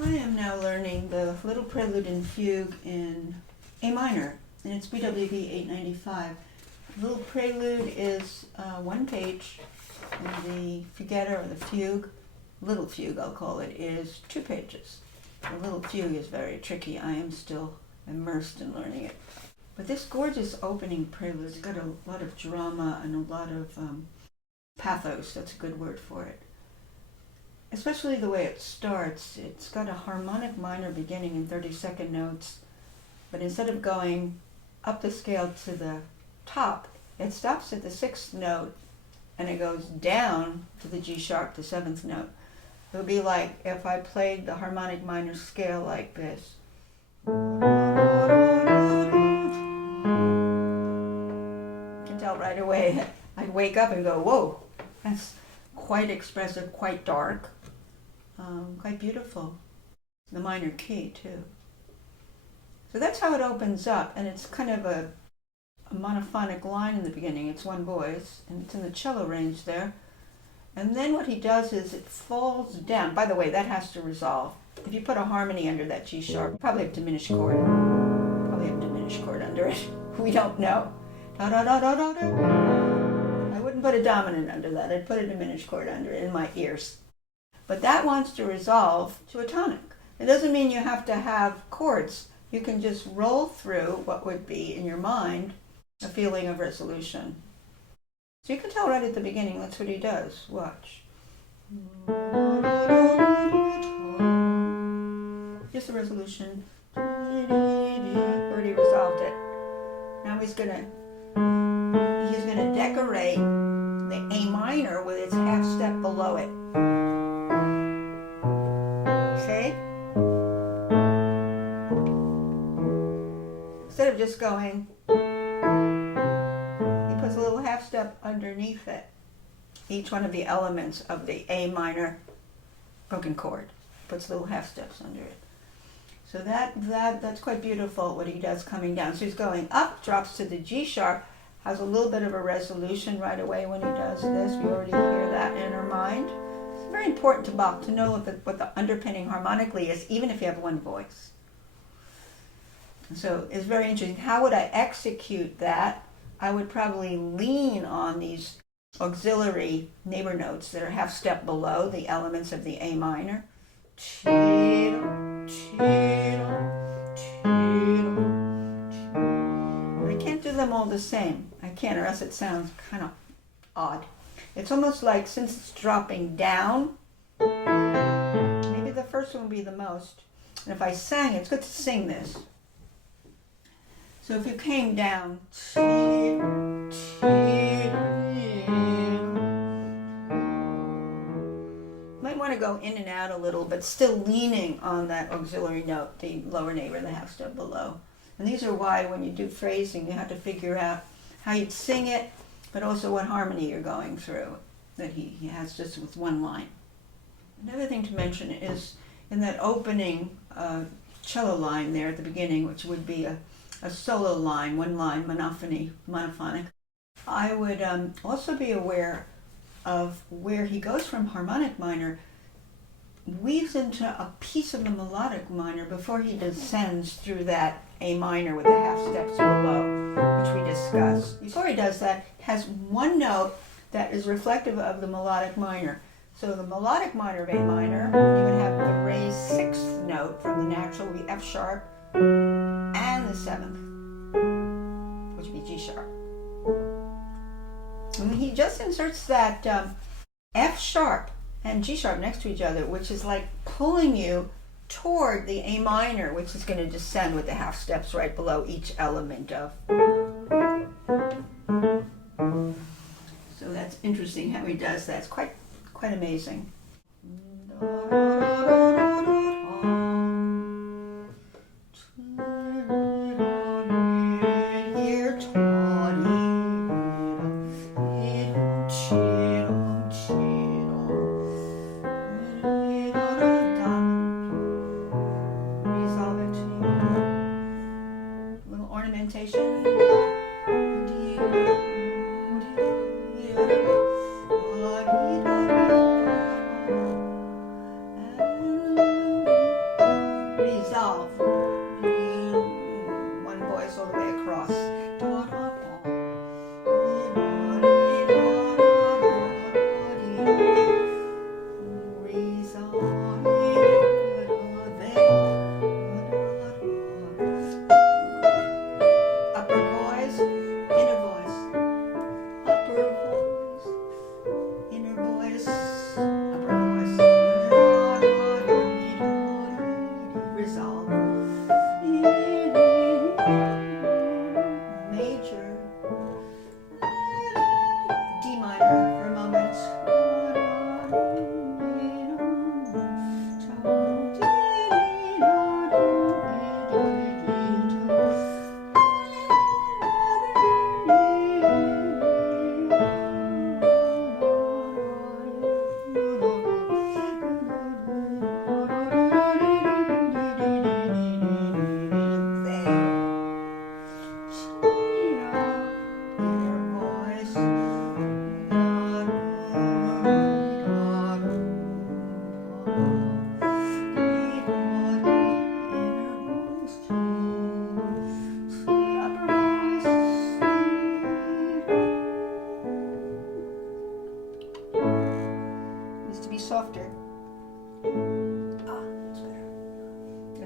I am now learning the Little Prelude and Fugue in A minor, and it's BWV 895. The Little Prelude is one page, and the Fuguetta, or the Fugue, Little Fugue I'll call it, is 2 pages. The Little Fugue is very tricky. I am still immersed in learning it. But this gorgeous opening prelude has got a lot of drama and a lot of pathos. That's a good word for it. Especially the way it starts. It's got a harmonic minor beginning in 32nd notes, but instead of going up the scale to the top, it stops at the 6th note and it goes down to the G sharp, the 7th note. It would be like if I played the harmonic minor scale like this. You can tell right away. I'd wake up and go, whoa, that's quite expressive, quite dark. Quite beautiful. The minor key too. So that's how it opens up, and it's kind of a monophonic line in the beginning. It's one voice, and it's in the cello range there. And then what he does is it falls down. By the way, that has to resolve. If you put a harmony under that G sharp, you probably have diminished chord. Probably have diminished chord under it. We don't know. Da da da da da da. I wouldn't put a dominant under that. I'd put a diminished chord under it in my ears. But that wants to resolve to a tonic. It doesn't mean you have to have chords. You can just roll through what would be, in your mind, a feeling of resolution. So you can tell right at the beginning, that's what he does. Watch. Just a resolution. Already resolved it. Now he's gonna decorate the A minor with its half step below it. Okay? Instead of just going, he puts a little half step underneath it. Each one of the elements of the A minor broken chord puts little half steps under it. So that's quite beautiful what he does coming down. So he's going up, drops to the G sharp, has a little bit of a resolution right away when he does this. We already hear that in our mind. It's very important to Bach to know what the underpinning harmonically is, even if you have one voice. So it's very interesting. How would I execute that? I would probably lean on these auxiliary neighbor notes that are half step below the elements of the A minor. I can't do them all the same. I can't, or else it sounds kind of odd. It's almost like, since it's dropping down, maybe the first one would be the most. And if I sang, it's good to sing this. So if you came down, might want to go in and out a little, but still leaning on that auxiliary note, the lower neighbor, the half step below. And these are why when you do phrasing, you have to figure out how you'd sing it, but also what harmony you're going through, that he has just with one line. Another thing to mention is in that opening cello line there at the beginning, which would be a solo line, one line, monophonic, I would also be aware of where he goes from harmonic minor, weaves into a piece of the melodic minor before he descends through that A minor with the half steps below, which we discussed. Before he does that, has one note that is reflective of the melodic minor. So the melodic minor of A minor, you would have the raised 6th note from the natural, would be F sharp, and the 7th, which would be G sharp. And he just inserts that F sharp and G sharp next to each other, which is like pulling you toward the A minor, which is going to descend with the half steps right below each element of. So that's interesting how he does that. It's quite amazing. Little ornamentation.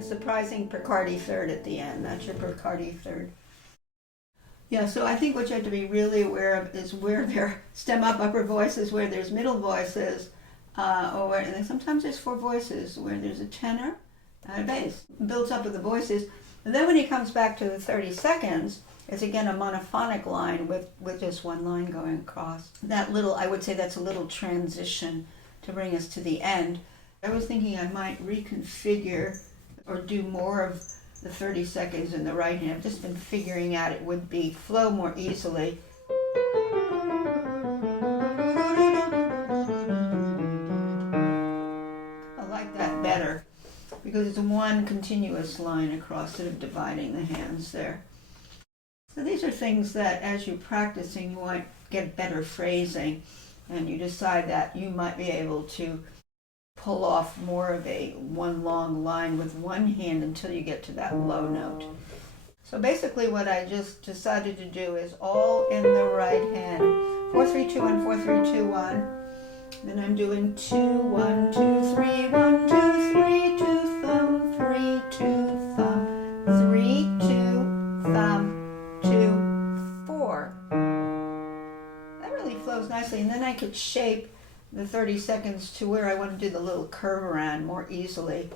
a surprising Picardy third at the end. That's your Picardy third. Yeah, so I think what you have to be really aware of is where there are stem up upper voices, where there's middle voices, and then sometimes there's four voices, where there's a tenor and a bass. It builds up with the voices. And then when he comes back to the 30 seconds, it's again a monophonic line with just one line going across. That little, I would say that's a little transition to bring us to the end. I was thinking I might reconfigure or do more of the 30 seconds in the right hand. I've just been figuring out it would be flow more easily. I like that better because it's one continuous line across instead of dividing the hands there. So these are things that as you're practicing you might get better phrasing, and you decide that you might be able to pull off more of a one long line with one hand until you get to that low note. So basically what I just decided to do is all in the right hand. 4, 3, 2, 1, 4, 3, 2, 1. Then I'm doing 2, 1, 2, 3, 1, 2, 3, 2, thumb, 3, 2, thumb, 3, 2, thumb, 2, 4. That really flows nicely, and then I could shape the 30 seconds to where I want to do the little curve around more easily.